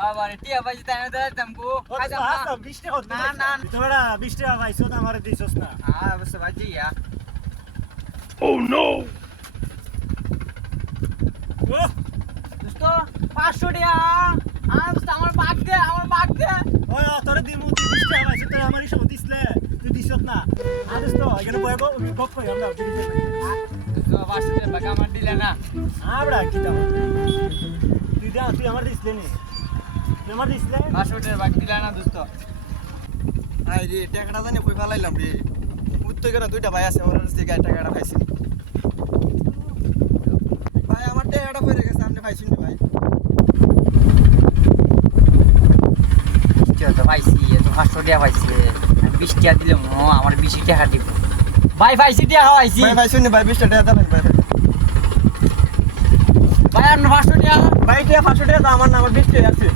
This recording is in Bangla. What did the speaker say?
বাবা রে টিয়া পাইছি তাই না তামকু আচ্ছা 20 টাকা না না তোরা 20 টাকা পাইছো তো আমারে দিছস না হ্যাঁ বস বাজি ইয়া ও নো ও দোস্ত 500 টাকা আমার বাগ দে ওই তোরে দিমু 20 টাকা পাইছো তুই আমারই সব দিছলে তুই দিছস না দোস্ত এখানে বয়বো গপ কই আমরা দোস্ত 500 টাকা বাগ আমার দিলে না আমরা কি দাও তুই আমার দিছলে নি আমার দিছলে 500 টাকা বাগ দিলা না দোস্ত আই রে টাকাটা জানি কই ফেলাইলাম রে উত্তর করে দুইটা ভাই আছে ওর থেকে টাকাটা পাইছি ভাই আমার টাকাটা পড়ে গেছে আপনি পাইছেন না ভাই তো পাইছি তো 500 টাকা পাইছি 20 টাকা দিলে আমার 20 টাকা দিব ভাই পাইছি টাকা পাইছি ভাই পাইছেন না ভাই 20 টাকা দেন ভাই ভাই আপনার 500 টাকা ভাই টাকা 500 টাকা তো আমার না আমার 20 টাকা আছে